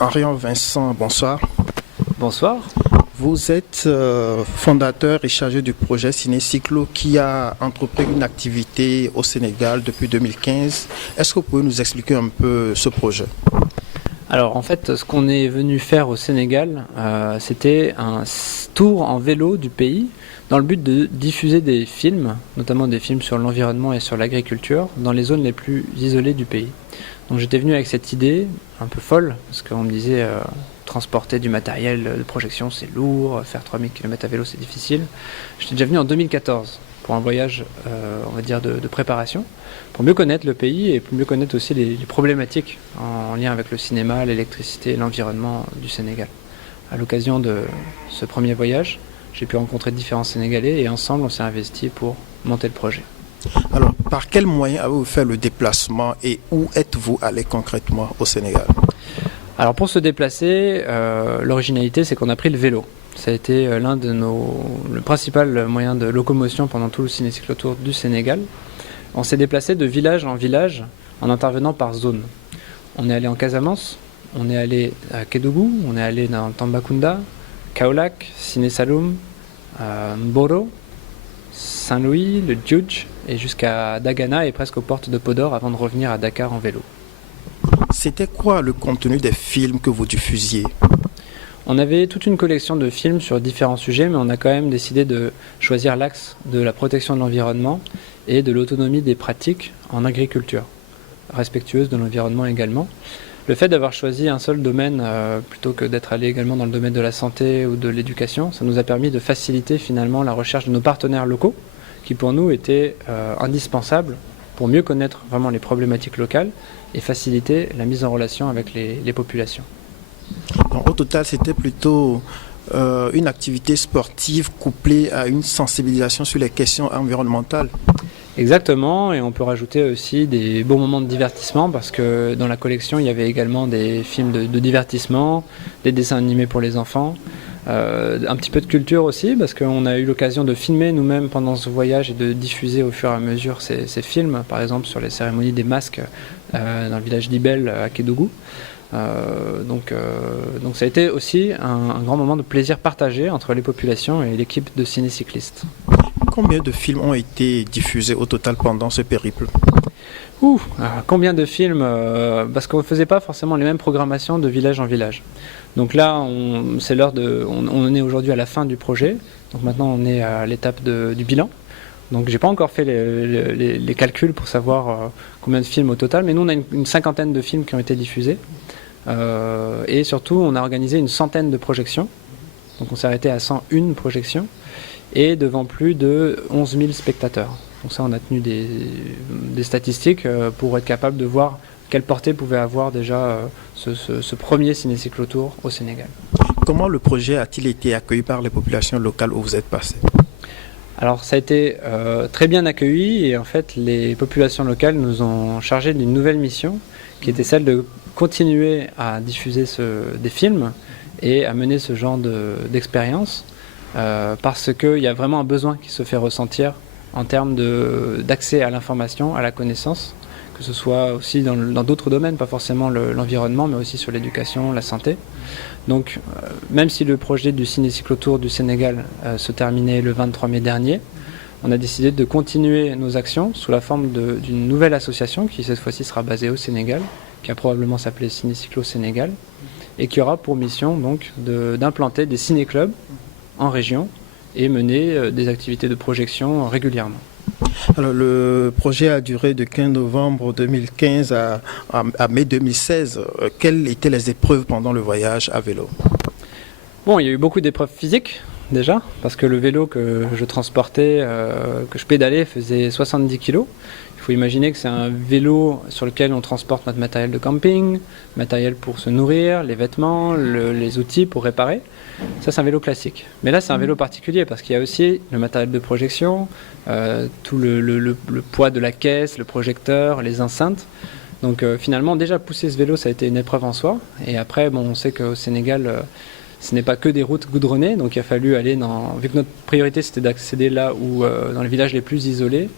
Arian Vincent, bonsoir. Bonsoir. Vous êtes fondateur et chargé du projet Ciné-Cyclo qui a entrepris une activité au Sénégal depuis 2015. Est-ce que vous pouvez nous expliquer un peu ce projet? Alors en fait, ce qu'on est venu faire au Sénégal, c'était un tour en vélo du pays dans le but de diffuser des films, notamment des films sur l'environnement et sur l'agriculture, dans les zones les plus isolées du pays. Donc j'étais venu avec cette idée un peu folle, parce qu'on me disait transporter du matériel de projection c'est lourd, faire 3000 km à vélo c'est difficile. J'étais déjà venu en 2014 pour un voyage, on va dire, de préparation, pour mieux connaître le pays et pour mieux connaître aussi les problématiques en lien avec le cinéma, l'électricité et l'environnement du Sénégal. À l'occasion de ce premier voyage, j'ai pu rencontrer différents Sénégalais et ensemble on s'est investi pour monter le projet. Alors, par quels moyens avez-vous fait le déplacement et où êtes-vous allé concrètement au Sénégal? Alors pour se déplacer, l'originalité c'est qu'on a pris le vélo. Ça a été le principal moyen de locomotion pendant tout le ciné-cyclotour du Sénégal. On s'est déplacé de village en village en intervenant par zone. On est allé en Casamance, on est allé à Kédougou, on est allé dans Tambacounda, Kaolack, Siné Saloum, Mboro, Saint-Louis, le Djoudj et jusqu'à Dagana et presque aux portes de Podor avant de revenir à Dakar en vélo. C'était quoi le contenu des films que vous diffusiez? On avait toute une collection de films sur différents sujets, mais on a quand même décidé de choisir l'axe de la protection de l'environnement et de l'autonomie des pratiques en agriculture, respectueuse de l'environnement également. Le fait d'avoir choisi un seul domaine plutôt que d'être allé également dans le domaine de la santé ou de l'éducation, ça nous a permis de faciliter finalement la recherche de nos partenaires locaux, qui pour nous étaient indispensables pour mieux connaître vraiment les problématiques locales et faciliter la mise en relation avec les populations. Donc, au total, c'était plutôt une activité sportive couplée à une sensibilisation sur les questions environnementales. Exactement, et on peut rajouter aussi des bons moments de divertissement parce que dans la collection il y avait également des films de divertissement, des dessins animés pour les enfants, un petit peu de culture aussi parce qu'on a eu l'occasion de filmer nous-mêmes pendant ce voyage et de diffuser au fur et à mesure ces films, par exemple sur les cérémonies des masques dans le village d'Ibel à Kédougou. Donc ça a été aussi un grand moment de plaisir partagé entre les populations et l'équipe de ciné-cyclistes. Combien de films ont été diffusés au total pendant ce périple? Combien de films parce qu'on ne faisait pas forcément les mêmes programmations de village en village. Donc là, on est aujourd'hui à la fin du projet. Donc maintenant, on est à l'étape du bilan. Donc j'ai pas encore fait les calculs pour savoir combien de films au total, mais nous on a une cinquantaine de films qui ont été diffusés. Et surtout, on a organisé une centaine de projections. Donc on s'est arrêté à 101 projections et devant plus de 11 000 spectateurs. Donc ça, on a tenu des statistiques pour être capable de voir quelle portée pouvait avoir déjà ce premier ciné-cyclotour au Sénégal. Comment le projet a-t-il été accueilli par les populations locales où vous êtes passé? Alors ça a été très bien accueilli et en fait les populations locales nous ont chargé d'une nouvelle mission qui était celle de continuer à diffuser des films et à mener ce genre d'expérience parce qu'il y a vraiment un besoin qui se fait ressentir en termes d'accès à l'information, à la connaissance, que ce soit aussi dans d'autres domaines, pas forcément l'environnement, mais aussi sur l'éducation, la santé. Donc, même si le projet du Ciné-Cyclotour du Sénégal se terminait le 23 mai dernier, on a décidé de continuer nos actions sous la forme d'une nouvelle association qui cette fois-ci sera basée au Sénégal, qui a probablement s'appelé Ciné-Cyclo Sénégal, et qui aura pour mission donc d'implanter des ciné-clubs en région et mener des activités de projection régulièrement. Alors, le projet a duré de 15 novembre 2015 à mai 2016. Quelles étaient les épreuves pendant le voyage à vélo? Bon, il y a eu beaucoup d'épreuves physiques déjà, parce que le vélo que je transportais, que je pédalais, faisait 70 kg. Il faut imaginer que c'est un vélo sur lequel on transporte notre matériel de camping, matériel pour se nourrir, les vêtements, les outils pour réparer. Ça, c'est un vélo classique. Mais là, c'est un vélo particulier parce qu'il y a aussi le matériel de projection, tout le poids de la caisse, le projecteur, les enceintes. Donc finalement, déjà pousser ce vélo, ça a été une épreuve en soi. Et après, bon, on sait qu'au Sénégal, ce n'est pas que des routes goudronnées. Donc il a fallu aller vu que notre priorité, c'était d'accéder là où, dans les villages les plus isolés,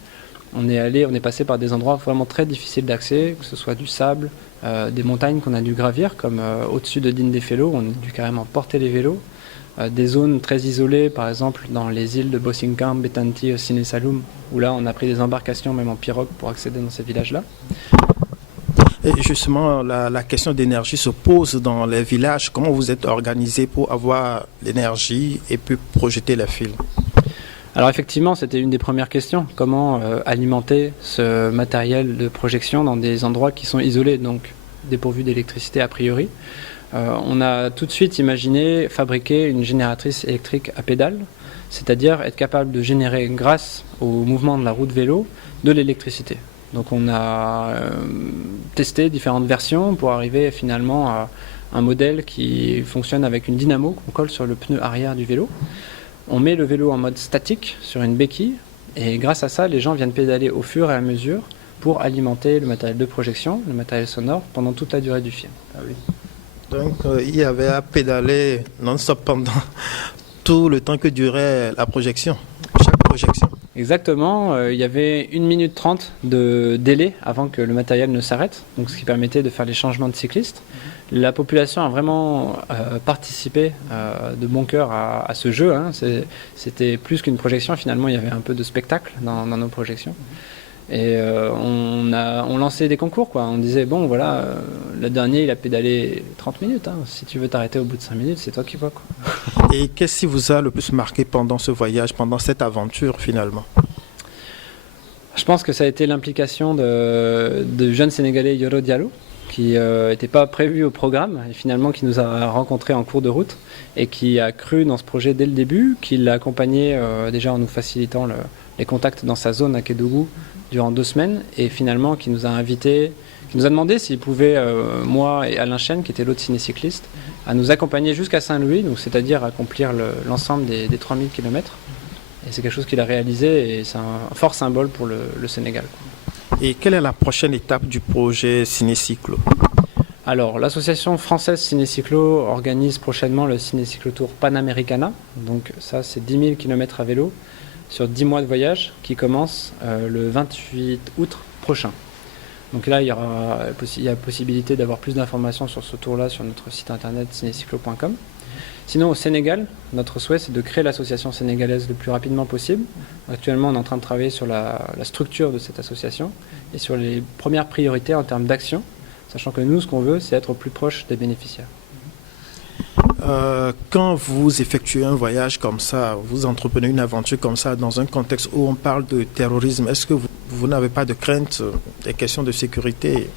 on est passé par des endroits vraiment très difficiles d'accès, que ce soit du sable, des montagnes qu'on a dû gravir, comme au-dessus de Dindéfelo, on a dû carrément porter les vélos. Des zones très isolées, par exemple dans les îles de Bosinkang, Betanti, Sinesaloum, où là on a pris des embarcations même en pirogue pour accéder dans ces villages-là. Et justement, la question d'énergie se pose dans les villages. Comment vous êtes organisé pour avoir l'énergie et puis projeter les fils? Alors effectivement, c'était une des premières questions. Comment alimenter ce matériel de projection dans des endroits qui sont isolés, donc dépourvus d'électricité a priori. On a tout de suite imaginé fabriquer une génératrice électrique à pédales, c'est-à-dire être capable de générer, grâce au mouvement de la roue de vélo, de l'électricité. Donc on a testé différentes versions pour arriver finalement à un modèle qui fonctionne avec une dynamo qu'on colle sur le pneu arrière du vélo. On met le vélo en mode statique sur une béquille et grâce à ça, les gens viennent pédaler au fur et à mesure pour alimenter le matériel de projection, le matériel sonore, pendant toute la durée du film. Ah oui. Donc il y avait à pédaler non-stop pendant tout le temps que durait la projection, chaque projection. Exactement, il y avait 1 minute 30 de délai avant que le matériel ne s'arrête, donc ce qui permettait de faire les changements de cyclistes. La population a vraiment participé de bon cœur à ce jeu. Hein. C'était plus qu'une projection, finalement il y avait un peu de spectacle dans nos projections. Et on lançait des concours, quoi. On disait, bon voilà, le dernier il a pédalé 30 minutes, hein. Si tu veux t'arrêter au bout de 5 minutes, c'est toi qui vois, quoi. Et qu'est-ce qui vous a le plus marqué pendant ce voyage, pendant cette aventure finalement? Je pense que ça a été l'implication de jeune Sénégalais Yoro Diallo, qui n'était pas prévu au programme, et finalement qui nous a rencontrés en cours de route, et qui a cru dans ce projet dès le début, qui l'a accompagné déjà en nous facilitant les contacts dans sa zone à Kédougou durant 2 semaines, et finalement qui nous a invités, qui nous a demandé s'il pouvait, moi et Alain Chêne, qui était l'autre ciné-cycliste, à nous accompagner jusqu'à Saint-Louis, donc c'est-à-dire accomplir l'ensemble des 3000 km. Et c'est quelque chose qu'il a réalisé, et c'est un fort symbole pour le Sénégal, quoi. Et quelle est la prochaine étape du projet Ciné-Cyclo? Alors, l'association française Ciné-Cyclo organise prochainement le Ciné-Cyclo Tour Panamericana. Donc ça, c'est 10 000 km à vélo sur 10 mois de voyage qui commence le 28 août prochain. Donc là, il y a possibilité d'avoir plus d'informations sur ce tour-là sur notre site internet cinécyclo.com. Sinon, au Sénégal, notre souhait, c'est de créer l'association sénégalaise le plus rapidement possible. Actuellement, on est en train de travailler sur la structure de cette association et sur les premières priorités en termes d'action, sachant que nous, ce qu'on veut, c'est être au plus proche des bénéficiaires. Quand vous effectuez un voyage comme ça, vous entreprenez une aventure comme ça dans un contexte où on parle de terrorisme, est-ce que vous n'avez pas de crainte des questions de sécurité?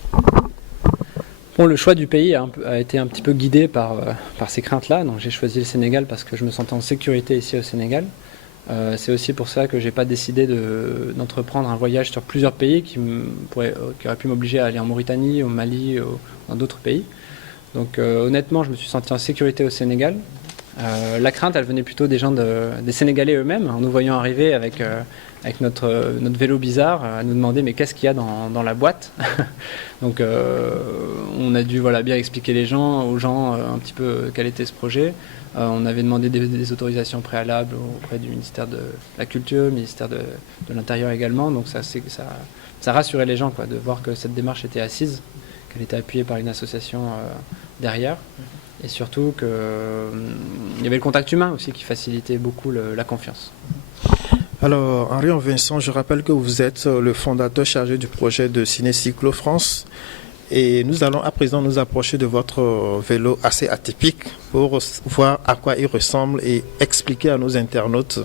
Bon, le choix du pays a été un petit peu guidé par ces craintes-là. Donc j'ai choisi le Sénégal parce que je me sentais en sécurité ici au Sénégal. C'est aussi pour ça que je n'ai pas décidé d'entreprendre un voyage sur plusieurs pays qui auraient pu m'obliger à aller en Mauritanie, au Mali, dans d'autres pays. Donc honnêtement, je me suis senti en sécurité au Sénégal. La crainte, elle venait plutôt des Sénégalais eux-mêmes, en nous voyant arriver avec notre vélo bizarre, à nous demander mais qu'est-ce qu'il y a dans la boîte. Donc on a dû bien expliquer aux gens un petit peu quel était ce projet. On avait demandé des autorisations préalables auprès du ministère de la Culture, ministère de l'Intérieur également. Donc ça rassurait les gens, quoi, de voir que cette démarche était assise, qu'elle était appuyée par une association derrière. Et surtout qu'il y avait le contact humain aussi qui facilitait beaucoup la confiance. Alors, Henri Vincent, je rappelle que vous êtes le fondateur chargé du projet de Ciné-Cyclo France. Et nous allons à présent nous approcher de votre vélo assez atypique pour voir à quoi il ressemble et expliquer à nos internautes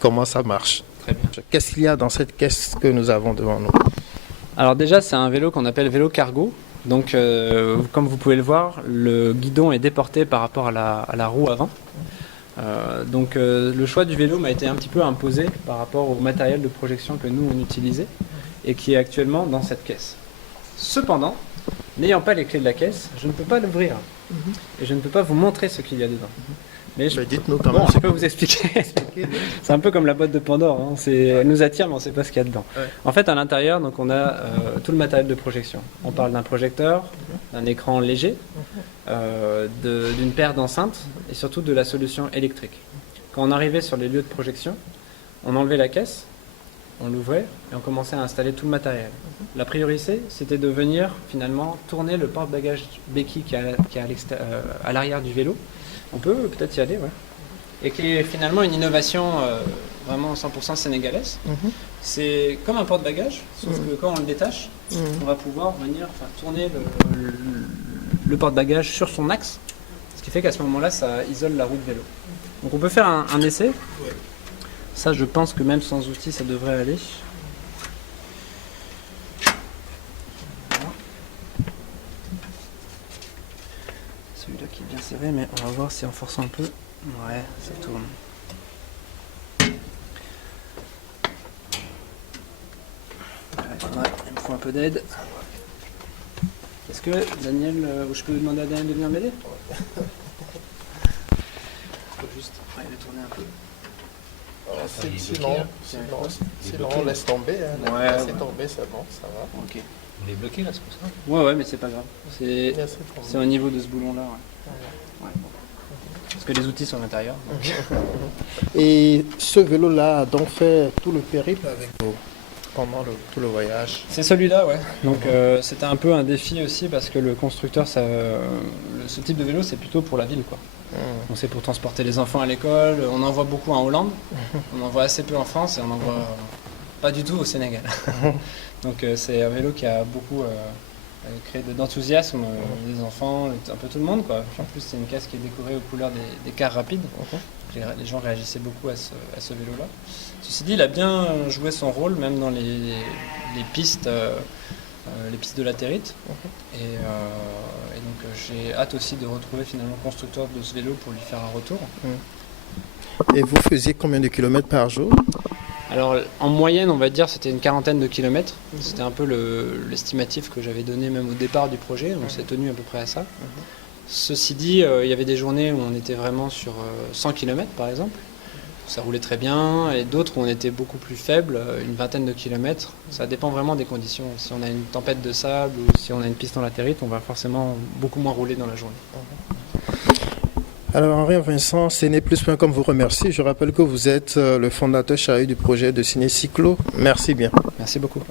comment ça marche. Très bien. Qu'est-ce qu'il y a dans cette caisse que nous avons devant nous? Alors déjà, c'est un vélo qu'on appelle vélo cargo. Donc, comme vous pouvez le voir, le guidon est déporté par rapport à la roue avant. Donc, le choix du vélo m'a été un petit peu imposé par rapport au matériel de projection que nous, on utilisait et qui est actuellement dans cette caisse. Cependant, n'ayant pas les clés de la caisse, je ne peux pas l'ouvrir et je ne peux pas vous montrer ce qu'il y a dedans. Mais dites-nous quand même. Je peux vous expliquer. C'est un peu comme la boîte de Pandore. Hein. Elle nous attire, mais on ne sait pas ce qu'il y a dedans. Ouais. En fait, à l'intérieur, donc, on a tout le matériel de projection. On parle d'un projecteur, d'un écran léger, d'une paire d'enceintes et surtout de la solution électrique. Quand on arrivait sur les lieux de projection, on enlevait la caisse on l'ouvrait et on commençait à installer tout le matériel. La priorité, c'était de venir finalement tourner le porte-bagages béquille qui est à l'arrière du vélo. On peut peut-être y aller, ouais. Et qui est finalement une innovation vraiment 100% sénégalaise. C'est comme un porte-bagages, sauf que quand on le détache, on va pouvoir venir tourner le porte-bagages sur son axe, ce qui fait qu'à ce moment-là, ça isole la roue de vélo. Donc on peut faire un essai. Ça, je pense que même sans outils, ça devrait aller. Voilà. Celui-là qui est bien serré, mais on va voir si en forçant un peu. Ouais, ça tourne. Ouais, il me faut un peu d'aide. Est-ce que Daniel, je peux demander à Daniel de venir m'aider? Faut juste tourner un peu. Sinon, laisse tomber. Hein. Ouais, laisse tomber, c'est bon, ça va. Ok. On est bloqué là, c'est pour ça? Ouais, mais c'est pas grave. C'est au niveau de ce boulon-là. Ouais, bon. Parce que les outils sont à l'intérieur. Et ce vélo-là a donc fait tout le périple avec vous pendant tout le voyage. C'est celui-là, ouais. Donc c'était un peu un défi aussi parce que le constructeur, ce type de vélo, c'est plutôt pour la ville, quoi. Donc c'est pour transporter les enfants à l'école. On en voit beaucoup en Hollande, on en voit assez peu en France et on en voit pas du tout au Sénégal. Donc c'est un vélo qui a beaucoup créé d'enthousiasme des enfants, un peu tout le monde, quoi. En plus c'est une caisse qui est décorée aux couleurs des cars rapides. Les gens réagissaient beaucoup à ce vélo-là. Ceci dit, il a bien joué son rôle, même dans les pistes de latérite. Et donc j'ai hâte aussi de retrouver finalement le constructeur de ce vélo pour lui faire un retour. Et vous faisiez combien de kilomètres par jour? Alors en moyenne, on va dire, c'était une quarantaine de kilomètres. C'était un peu l'estimatif que j'avais donné même au départ du projet. On s'est tenu à peu près à ça. Ceci dit, il y avait des journées où on était vraiment sur 100 km par exemple. Ça roulait très bien, et d'autres où on était beaucoup plus faible, une vingtaine de kilomètres. Ça dépend vraiment des conditions. Si on a une tempête de sable ou si on a une piste en latérite, on va forcément beaucoup moins rouler dans la journée. Alors Henri Vincent, CNPlus.com vous remercie. Je rappelle que vous êtes le fondateur chargé du projet de Ciné Cyclo. Merci bien. Merci beaucoup.